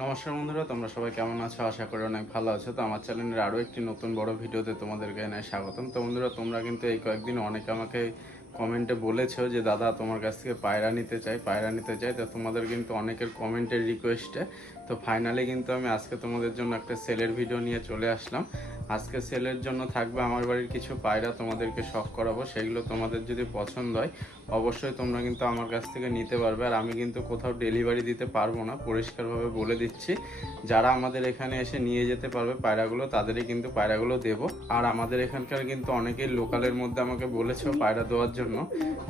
নমস্কার বন্ধুরা, তোমরা সবাই কেমন আছো? আশা করি অনেক ভালো আছো। তো আমার চ্যানেলের আরও একটি নতুন বড় ভিডিওতে তোমাদেরকে এনে স্বাগতম। তো বন্ধুরা, তোমরা কিন্তু এই কয়েকদিন অনেকে আমাকে কমেন্টে বলেছো যে দাদা তোমার কাছ থেকে পায়রা নিতে চাই। তো তোমাদের কিন্তু অনেকের কমেন্টের রিকোয়েস্টে তো ফাইনালি কিন্তু আমি আজকে তোমাদের জন্য একটা সেলের ভিডিও নিয়ে চলে আসলাম। আজকে সেলের জন্য থাকবে আমার বাড়ির কিছু পায়রা, তোমাদেরকে শখ করাবো। সেগুলো তোমাদের যদি পছন্দ হয় অবশ্যই তোমরা কিন্তু আমার কাছ থেকে নিতে পারবে। আর আমি কিন্তু কোথাও ডেলিভারি দিতে পারবো না, পরিষ্কারভাবে বলে দিচ্ছি। যারা আমাদের এখানে এসে নিয়ে যেতে পারবে পায়রাগুলো তাদেরই কিন্তু পায়রাগুলো দেবো। আর আমাদের এখানকার কিন্তু অনেকেই লোকালের মধ্যে আমাকে বলেছো পায়রা দেওয়ার জন্য,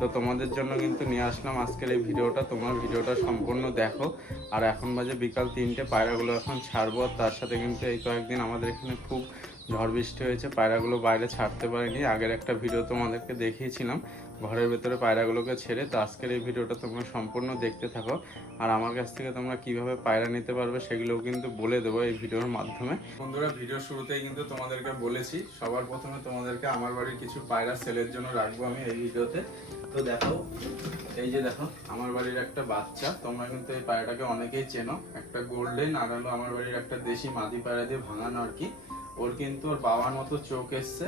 তো তোমাদের জন্য কিন্তু নিয়ে আসলাম আজকের এই ভিডিওটা। তোমার ভিডিওটা সম্পূর্ণ দেখো। আর এখন বাজে বিকাল 3টে, পায়রাগুলো এখন ছাড়বো। আর তার সাথে কিন্তু এই কয়েকদিন আমাদের এখানে খুব ঝড় বৃষ্টি হয়েছে, পায়রাগুলো বাইরে ছাড়তে পারিনি। আগের একটা ভিডিও তোমাদেরকে দেখিয়েছিলাম ঘরের ভেতরে পায়রাগুলোকে ছেড়ে। তো আজকের এই ভিডিওটা তোমরা সম্পূর্ণ দেখতে থাকো। আর আমার কাছ থেকে তোমরা কিভাবে পায়রা নিতে পারবে সেগুলোও কিন্তু বলে দেবো এই ভিডিওর মাধ্যমে। বন্ধুরা, ভিডিও শুরুতেই কিন্তু তোমাদেরকে বলেছি সবার প্রথমে তোমাদেরকে আমার বাড়ির কিছু পায়রা সেলের জন্য রাখবো আমি এই ভিডিওতে। তো দেখো, এই যে দেখো আমার বাড়ির একটা বাচ্চা। তোমরা কিন্তু এই পায়রাটাকে অনেকেই চেনো, একটা গোল্ডেন আর হলো আমার বাড়ির একটা দেশি মাদি পায়রা দিয়ে ভাঙানো আর কি। ওর কিন্তু ওর বাবার মতো চোখ এসছে,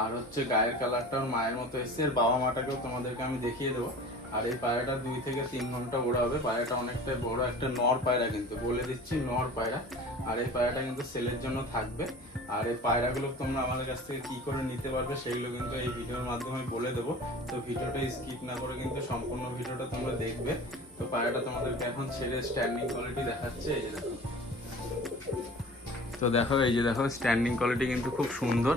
আর হচ্ছে গায়ের কালারটা ওর মায়ের মতো এসছে। এর বাবা মাটাকেও তোমাদেরকে আমি দেখিয়ে দেবো। আর এই পায়রাটা 2 থেকে 3 ঘন্টা ওড়া হবে। পায়রাটা অনেকটা বড় একটা নর পায়রা, কিন্তু বলে দিচ্ছি নর পায়রা। আর এই পায়রাটা কিন্তু সেলের জন্য থাকবে। আর এই পায়রাগুলো তোমরা আমাদের কাছ থেকে কি করে নিতে পারবে সেগুলো কিন্তু এই ভিডিওর মাধ্যমে বলে দেবো। তো ভিডিওটা স্কিপ না করে কিন্তু সম্পূর্ণ ভিডিওটা তোমরা দেখবে। তো পায়রাটা তোমাদেরকে এখন ছেড়ে স্ট্যান্ডিং কোয়ালিটি দেখাচ্ছে, এই যে দেখো। তো দেখো, এই যে দেখো স্ট্যান্ডিং কোয়ালিটি কিন্তু খুব সুন্দর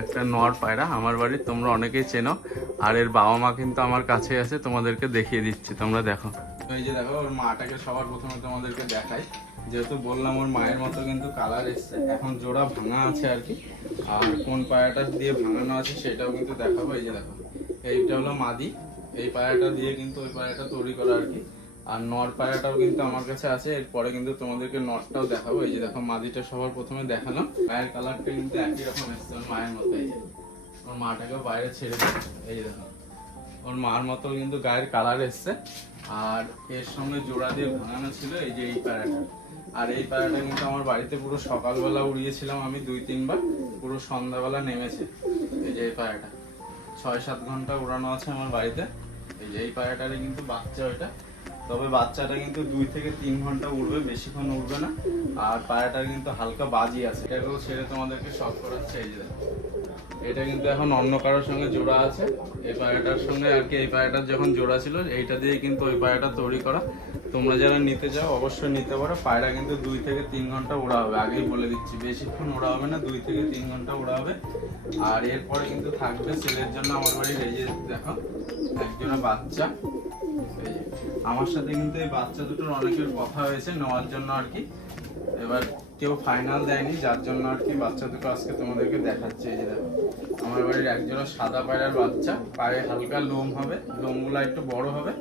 একটা নর পায়রা আমার বাড়ির, তোমরা অনেকেই চেনো। আর এর বাবা মা কিন্তু আমার কাছে আছে, তোমাদেরকে দেখিয়ে দিচ্ছি, তোমরা দেখো। এই যে দেখো ওর মাটাকে সবার প্রথমে তোমাদেরকে দেখাই। যেহেতু বললাম ওর মায়ের মতো কিন্তু কালার এসছে, এখন জোড়া ভাঙা আছে আর কি। আর কোন পায়রাটা দিয়ে ভাঙানো আছে সেটাও কিন্তু দেখাবো। এই যে দেখো, এইটা হলো মাদি। এই পায়রাটা দিয়ে কিন্তু ওই পায়রাটা তৈরি করা আর কি। আর নর পায়রাটাও কিন্তু আমার কাছে আছে, এরপরে কিন্তু তোমাদেরকে নরটাও দেখাবো। এই যে দেখো মাদিটা সবার প্রথমে দেখালাম, গায়ের কালারটা কিন্তু একই রকম এসছে ওর মায়ের মতো। এই যে ওর মাটাকেও বাইরে ছেড়ে দেয়, এই যে দেখো ওর মার মতো কিন্তু গায়ের কালার এসছে। আর এর সঙ্গে জোড়া দিয়ে ভাঙানো ছিল এই যে এই পায়রাটা। আর এই পায়রাটা কিন্তু আমার বাড়িতে পুরো সকালবেলা উড়িয়েছিলাম আমি 2-3 বার, পুরো সন্ধ্যাবেলা নেমেছে। এই যে এই পায়রাটা 6-7 ঘন্টা উড়ানো আছে আমার বাড়িতে। এই যে এই পায়রাটারে কিন্তু বাচ্চা ওইটা, তবে বাচ্চাটা কিন্তু 2 থেকে 3 ঘন্টা উড়বে, বেশিক্ষণ উড়বে না। আর পায়রাটার কিন্তু হালকা বাজি আছে, এটাকেও ছেড়ে তোমাদেরকে শখ করাচ্ছে। এই যে এটা কিন্তু এখন অন্য কারোর সঙ্গে জোড়া আছে এই পায়রাটার সঙ্গে আর কি। এই পায়রাটার যখন জোড়া ছিল এইটা দিয়ে কিন্তু ওই পায়রাটা তৈরি করা। তোমরা যারা নিতে চাও অবশ্যই নিতে পারো। পায়রা কিন্তু 2 থেকে 3 ঘন্টা ওড়া হবে, আগেই বলে দিচ্ছি, বেশিক্ষণ ওড়া হবে না, 2 থেকে 3 ঘন্টা ওড়া হবে। আর এরপরে কিন্তু থাকবে সেলের জন্য আমার বাড়ির এই যে দেখো একজোড়া বাচ্চা। এই যে আমার সাথে কিন্তু এই বাচ্চা দুটোর অনেকের কথা হয়েছে নেওয়ার জন্য আর কি। এবার কেউ ফাইনাল দেয়নি, যার জন্য আর কি বাচ্চা দুটো আজকে তোমাদেরকে দেখাচ্ছে। এই যে দেখো আমার বাড়ির একজোড়া সাদা পায়রার বাচ্চা, পায়ে হালকা লোম হবে, লোমগুলো একটু বড় হবে,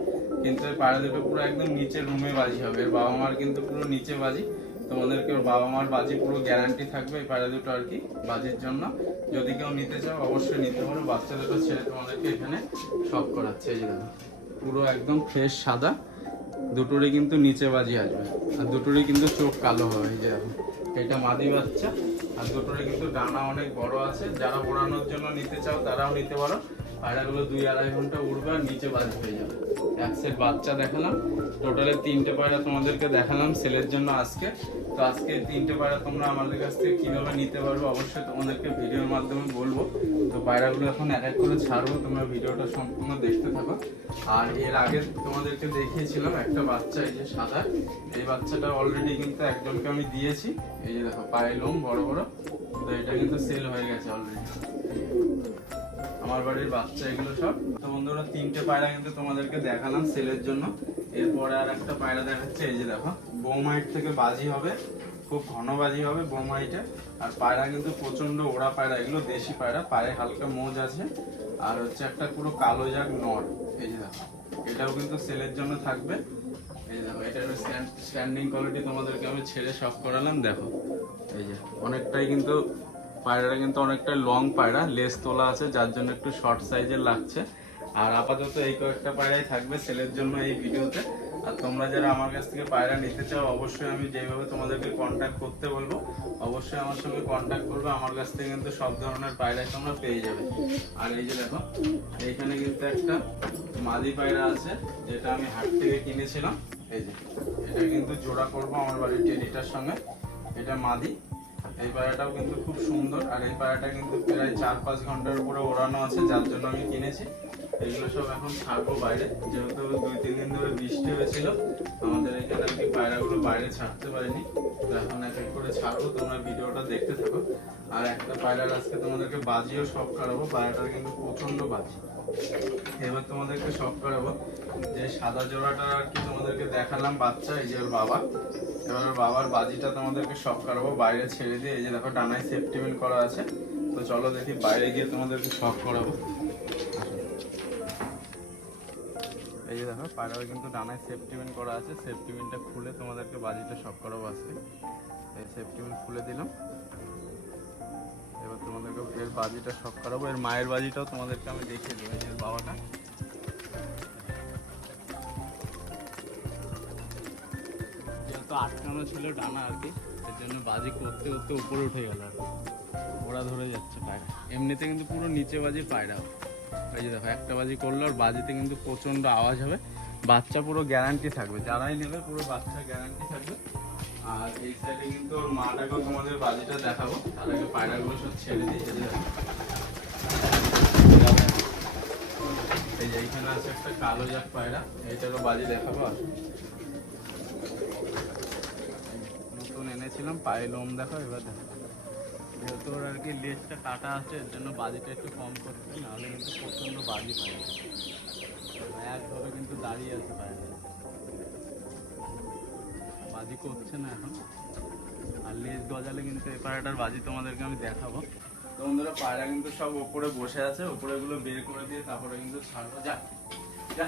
কিন্তু এই পায়রা দুটো পুরো একদম নিচে রুমে বাজি হবে। এর বাবা মার কিন্তু পুরো নিচে বাজি, তোমাদেরকে ওর বাবা মার বাজি পুরো গ্যারান্টি থাকবে এই পায়রা দুটো আর কি বাজির জন্য। যদি কেউ নিতে চাও অবশ্যই নিতে পারো। বাচ্চা দুটো ছেড়ে তোমাদেরকে এখানে শখ করাচ্ছে। এই যে দেখো পুরো একদম ফ্রেশ সাদা, দুটোরই কিন্তু নিচে বাজি আসবে। আর দুটোরই কিন্তু চোখ কালো হবে। এই যে দেখো এটা মাদি বাচ্চা। আর দুটোরই কিন্তু ডানা অনেক বড় আছে, যারা ওড়ানোর জন্য নিতে চাও তারাও নিতে পারো। পায়রাগুলো 2-2.5 ঘন্টা উড়বে আর নিচে বাজি হয়ে যাবে। এক সেট বাচ্চা দেখালাম, টোটালে 3টে পায়রা তোমাদেরকে দেখালাম সেলের জন্য আজকে। তো আজকে 3টে পায়রা তোমরা আমাদের কাছ থেকে কিভাবে নিতে পারবে অবশ্যই তোমাদেরকে ভিডিওর মাধ্যমে বলবো। তো পায়রাগুলো এখন এক এক করে ছাড়বো, তোমরা ভিডিওটা সম্পূর্ণ দেখতে থাকো। আর এর আগে তোমাদেরকে দেখিয়েছিলাম একটা বাচ্চা, এই যে সাদা, এই বাচ্চাটা অলরেডি কিন্তু একজনকে আমি দিয়েছি। এই যে দেখো পায়ে লোম বড় বড়, তো এটা কিন্তু সেল হয়ে গেছে অলরেডি। আমার বাড়ির বাচ্চা এগুলো সব। তো বন্ধুরা 3টে পায়রা কিন্তু তোমাদেরকে দেখালাম সেলের জন্য। এরপরে আর একটা পায়রা দেখাচ্ছে, এই যে দেখো বোমাইট থেকে বাজি হবে, খুব ঘন বাজি হবে বোমাইটে। আর পায়রা কিন্তু প্রচন্ড ওড়া পায়রা, এগুলো দেশি পায়রা, পায়ে হালকা মোজ আছে। আর হচ্ছে একটা পুরো কালো জাগ নর। এই যে দেখো এটাও কিন্তু সেলের জন্য থাকবে। এই দেখো এটার স্ট্যান্ডিং কোয়ালিটি তোমাদেরকে আমি ছেড়ে শখ করালাম। দেখো এই যে অনেকটাই কিন্তু পায়রাটা কিন্তু অনেকটা লং পায়রা, লেস তোলা আছে, যার জন্য একটু শর্ট সাইজের লাগছে। আর আপাতত এই কয়েকটা পায়রাই থাকবে সেলের জন্য এই ভিডিওতে। আর তোমরা যারা আমার কাছ থেকে পায়রা নিতে চাও অবশ্যই আমি যেভাবে তোমাদেরকে কন্ট্যাক্ট করতে বলবো অবশ্যই আমার সঙ্গে কন্ট্যাক্ট করবে। আমার কাছ থেকে কিন্তু সব ধরনের পায়রাই তোমরা পেয়ে যাবে। আর এই যে দেখো এইখানে কিন্তু একটা মাদি পায়রা আছে যেটা আমি হাট থেকে কিনেছিলাম। এই যে এটা কিন্তু জোড়া করবো আমার বাড়ির টেডিটার সঙ্গে। এটা মাদি। এই পায়রাটাও কিন্তু খুব সুন্দর। আর এই পায়রাটা কিন্তু প্রায় 4-5 ঘন্টার উপরে ওড়ানো আছে, যার জন্য আমি কিনেছি। এগুলো সব এখন ছাড়বো বাইরে, যেহেতু 2-3 দিন ধরে বৃষ্টি হয়েছিল আমাদের এখানে আর কি পায়রাগুলো বাইরে ছাড়তে পারিনি। তো এখন এক এক করে ছাড়বো, তোমরা ভিডিওটা দেখতে থাকো। আর একটা পায়রার আজকে তোমাদেরকে বাজিও শখ করাবো। পায়রাটার কিন্তু প্রচন্ড বাজি। এবার তোমাদেরকে শখ করাবো যে সাদা জোড়াটা আর কি তোমাদেরকে দেখালাম বাচ্চা, এই যে ওর বাবা। এবার ওর বাবার বাজিটা তোমাদেরকে শখ করাবো বাইরে ছেড়ে দিয়ে। এই যে দেখো ডানায় সেফটি পিন করা আছে। তো চলো দেখি বাইরে গিয়ে তোমাদেরকে শখ করাবো। এই যে দেখো পায়রার কিন্তু ডানায় সেফটি পিন করা আছে। সেফটি পিনটা খুলে তোমাদেরকে বাজিটা শখ করাবো আজকে। এই সেফটি পিন খুলে দিলাম। এবার তোমাদেরকে এর বাজিটা শখ করাবো। এর মায়ের বাজিটাও তোমাদেরকে আমি দেখিয়ে দেবো। এই যে বাবাটা যেহেতু আটকানো ছিল ডানা আর কি, এর জন্য বাজি করতে করতে উপরে উঠে গেল আর কি, ওরা ধরে যাচ্ছে পায়রা। এমনিতে কিন্তু পুরো নিচে বাজি পায়রা। এই যে দেখো একটা বাজি করলো, আর বাজিতে কিন্তু প্রচন্ড আওয়াজ হবে। বাচ্চা পুরো গ্যারান্টি থাকবে, যারাই নেবে পুরো বাচ্চা গ্যারান্টি থাকবে। আর এই সাইডে কিন্তু ওর মাটাকেও তোমাদের বাজিটা দেখাবো। তার আগে পায়রাগুলো সব ছেড়ে দিই। এই যে এইখানে আছে একটা কালো জাত পায়রা, এইটারও বাজি দেখাবো। আর নতুন এনেছিলাম, পায়ে লোম দেখো। এবার দেখো যেহেতু ওর আর কি লেজটা কাটা আছে, এর জন্য বাজিটা একটু কম করছে, নাহলে কিন্তু প্রচন্ড বাজি পায়। একভাবে কিন্তু দাঁড়িয়ে আছে পায়রা, বাজি করছে না এখন। আর লেজ গজালে কিন্তু এই পায়রাটার বাজি তোমাদেরকে আমি দেখাবো। তো বন্ধুরা পায়রা কিন্তু সব ওপরে বসে আছে, ওপরে গুলো বের করে দিয়ে তারপরে কিন্তু ছাড়বো। যা যা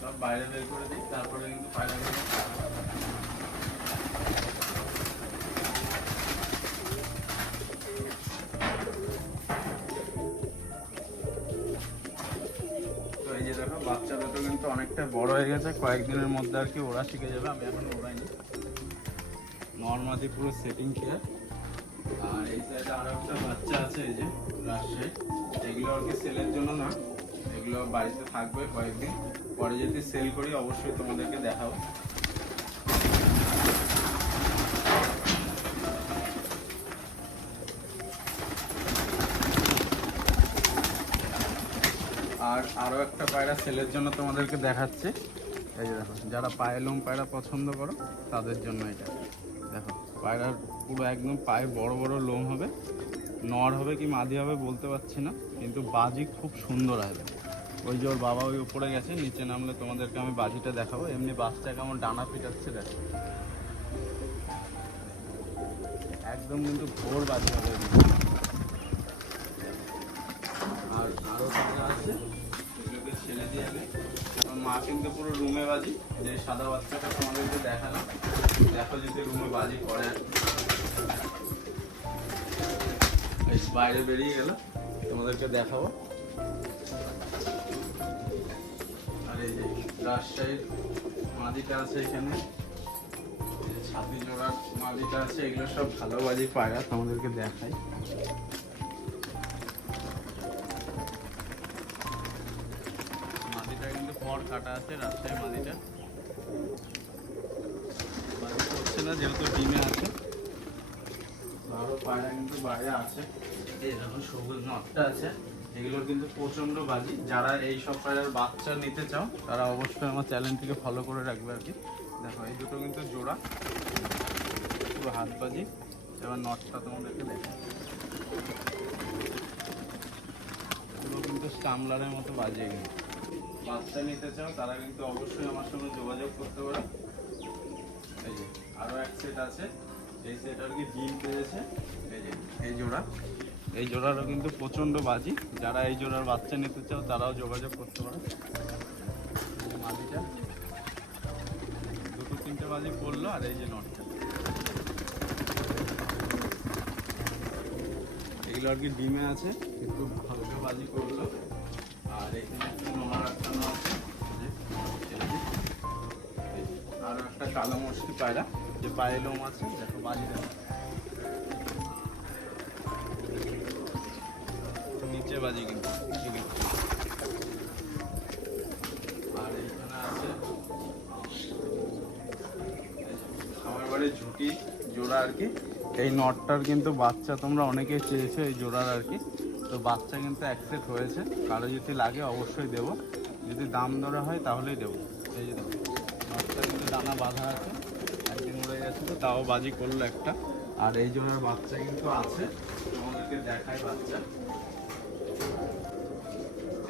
সব বাইরে বের করে দিই, তারপরে কিন্তু পায়রাগুলো ছাড়বো। বাচ্চা দুটো কিন্তু অনেকটা বড় হয়ে গেছে, কয়েকদিনের মধ্যে আর কি ওরা শিখে যাবে। আমি এখন ওড়াইনি, নর্মালি পুরো সেটিং ক্লিয়ার। আর এই সাইডে আরো একটা বাচ্চা আছে, এই যে রাজশাহী। এগুলো আর কি সেলের জন্য না, এগুলো বাড়িতে থাকবে কয়েকদিন, পরে যদি সেল করি অবশ্যই তোমাদেরকে দেখাবো। আর আরো একটা পায়রা সেলের জন্য তোমাদেরকে দেখাচ্ছে। এই যে দেখো, যারা পায়ে লোম পায়রা পছন্দ করো তাদের জন্য এটা। দেখো পায়রার পুরো একদম পায়ে বড় বড় লোম হবে। নর হবে কি মাদি হবে বলতে পারছি না, কিন্তু বাজি খুব সুন্দর আসবে। ওই যে ওর বাবা ওই উপরে গেছে, নিচে নামলে তোমাদেরকে আমি বাজিটা দেখাবো। এমনি বাচ্চা কেমন ডানা পিটাচ্ছে দেখো, একদম কিন্তু ভোর বাজি হবে। আর আরো পায়রা আছে, এগুলোকে ছেড়ে দিয়ে আগে। মা কিন্তু পুরো রুমে বাজি, যে সাদা বাচ্চাটা তোমাদেরকে দেখালাম, দেখো যদি রুমে বাজি করে। বাইরে বেরিয়ে গেল, তোমাদেরকে দেখাবো। আর এই যে রাজশাহীর মাদিটা আছে এখানে, ছাতি জোড়ার মাদিটা আছে। এগুলো সব ভালো বাজি পায়রা, তোমাদেরকে দেখাই। মাদিটা কিন্তু পর কাটা আছে, রাজশাহী মাদিটা বাজি করছে না যেহেতু ডিমে আছে। আরো পায়রা কিন্তু বাইরে আছে, এই দেখো সবুজ নটটা আছে। এগুলোর কিন্তু প্রচন্ড বাজি। যারা এই সব পায়রার বাচ্চা নিতে চাও তারা অবশ্যই আমার চ্যানেলটিকে ফলো করে রাখবে আর কি। দেখো এই দুটো কিন্তু জোড়া, পুরো হাত বাজি। এবার নটটা তোমাদেরকে দেখো, পুরো কিন্তু স্টামলারের মতো বাজিয়ে গেল। বাচ্চা নিতে চাও তারা কিন্তু অবশ্যই আমার সঙ্গে যোগাযোগ করতে পারো। এই যে আরো এক সেট আছে, এই সেট আর কি ডিম পেয়েছে। এই যে এই জোড়া, এই জোড়ারও কিন্তু প্রচন্ড বাজি। যারা এই জোড়ার বাচ্চা নিতে চাও তারাও যোগাযোগ করতে পারো। মাদিটা 2-3টে বাজি পড়লো, আর এই যে নটটা। এগুলো আর কি ডিমে আছে, একটু হালকা বাজি করলো। আর এখানে একটা নোনা রাখানো আছে, আর একটা কালো মশকি পায়রা, যে পায়ে লোম আছে, দেখো বাজি দেখো নিচে বাজি কিন্তু। আর এখানে আছে আমার বাড়ির ঝুটি জোড়া আর কি। এই নটটার কিন্তু বাচ্চা তোমরা অনেকেই চেয়েছো এই জোড়ার আর কি, তো বাচ্চা কিন্তু অ্যাকসেপ্ট হয়েছে। কারো যদি লাগে অবশ্যই দেবো, যদি দাম দরে হয় তাহলেই দেবো। এই যে দেখো নটটা কিন্তু দানা বাঁধা আছে, একদিন উড়ে গেছিলো তাও বাজি করলো একটা। আর এই জোড়ার বাচ্চা কিন্তু আছে, তোমাদেরকে দেখায় বাচ্চা।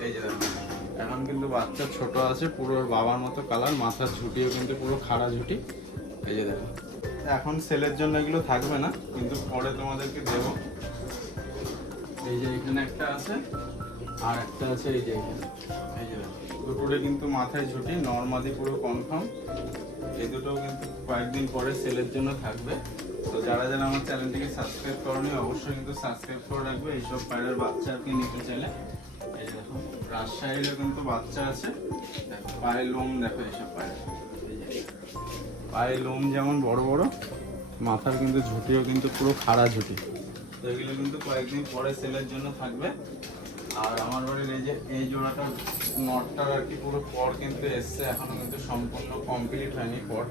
এই যে দেখো এখন কিন্তু বাচ্চা ছোট আছে, পুরো বাবার মতো কালার, মাথার ঝুটিও কিন্তু পুরো খাড়া ঝুটি। এই যে দেখো এখন সেলের জন্য এগুলো থাকবে না, কিন্তু পরে তোমাদেরকে দেব। এই যে এখানে একটা আছে, আর একটা আছে এই যে এখানে। এই যে দুটোরে কিন্তু মাথায় ঝুটি, নর্মালি পুরো কনফার্ম। এই দুটো কিন্তু কয়েকদিন পরে সেলের জন্য থাকবে। তো যারা যারা আমার চ্যানেলটিকে সাবস্ক্রাইব করনি অবশ্যই কিন্তু সাবস্ক্রাইব করে রাখবে এইসব পায়রার বাচ্চা আর কি নিতে চাইলে। এই যে দেখো রাজশাহীরও কিন্তু বাচ্চা আছে, দেখো পায়ের লোম দেখো এইসব পায়রা। পায়ের লোম যেমন বড় বড়, মাথার কিন্তু ঝুঁটিও কিন্তু পুরো খাড়া ঝুঁটি। তো এগুলো কিন্তু কয়েকদিন পরে সেলের জন্য থাকবে। আর আমার বাড়ির এই যে এই জোড়াটা নটটার আর কি পুরো পর কিন্তু এসছে, এখনো কিন্তু সম্পূর্ণ কমপ্লিট হয়নি পর।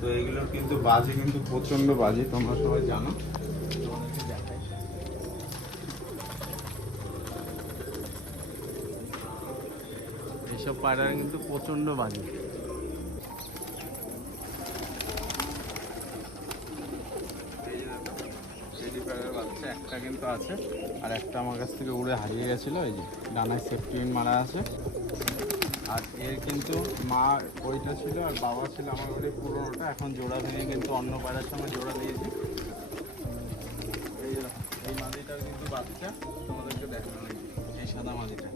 তো এগুলোর কিন্তু বাজি কিন্তু প্রচণ্ড বাজি, তোমরা সবাই জানো। তোমাদেরকে দেখাই, এইসব পায়রার কিন্তু প্রচণ্ড বাজি। বাচ্চা একটা কিন্তু আছে, আর একটা আমার কাছ থেকে উড়ে হারিয়ে গেছিলো। এই যে ডানায় সেফটি মারা আছে। আর এর কিন্তু মা ওইটা ছিল আর বাবা ছিল আমার বাড়ির পুরোনোটা, এখন জোড়া ভেঙে কিন্তু অন্য পায়রার সময় জোড়া দিয়েছি। এই মাদিটার কিন্তু বাচ্চা তোমাদেরকে দেখানো হয়েছে, এই সাদা মাদিটা,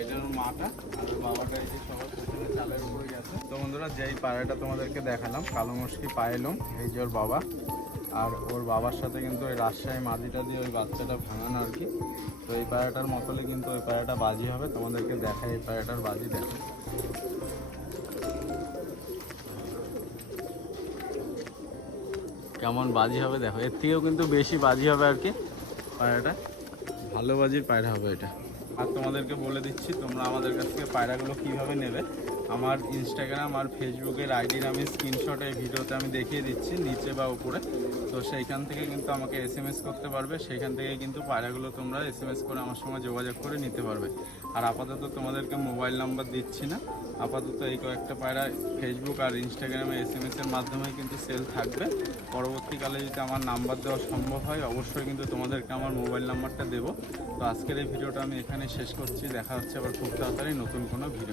এটার মাটা আর বাবাটা এই যে সবার পেছনে চালের উপরে গেছে। তো বন্ধুরা যেই পায়রাটা তোমাদেরকে দেখালাম কালো মুশকি পায়েলুম, এই যে ওর বাবা, আর ওর বাবার সাথে কিন্তু ওই রাজশাহী মাদিটা দিয়ে ওই বাচ্চাটা ভাঙানো আর কি। তো এই পায়রাটার মতলে কিন্তু ওই পায়রাটা বাজি হবে, তোমাদেরকে দেখায় এই পায়রাটার বাজি দেখো কেমন বাজি হবে। দেখো এর থেকেও কিন্তু বেশি বাজি হবে আর কি, পায়রাটা ভালো বাজির পায়রা হবে এটা। আর তোমাদেরকে বলে দিচ্ছি তোমরা আমাদের কাছ থেকে পায়রাগুলো কীভাবে নেবে, আমার ইনস্টাগ্রাম আর ফেসবুকের আইডির আমি স্ক্রিনশট এই ভিডিওতে আমি দেখিয়ে দিচ্ছি নিচে বা উপরে। তো সেইখান থেকে কিন্তু আমাকে এসএমএস করতে পারবে, সেইখান থেকে কিন্তু পায়রাগুলো তোমরা এসএমএস করে আমার সঙ্গে যোগাযোগ করে নিতে পারবে। আর আপাতত তোমাদেরকে মোবাইল নাম্বার দিচ্ছি না, আপাতত এই কয়েকটা পায়রা ফেসবুক আর ইনস্টাগ্রামে এসএমএসের মাধ্যমে কিন্তু সেল থাকবে। পরবর্তীকালে যদি আমার নাম্বার দেওয়া সম্ভব হয় অবশ্যই কিন্তু তোমাদেরকে আমার মোবাইল নাম্বারটা দেবো। তো আজকের এই ভিডিওটা আমি এখানে শেষ করছি, দেখা হচ্ছে আবার খুব তাড়াতাড়ি নতুন কোনো ভিডিও।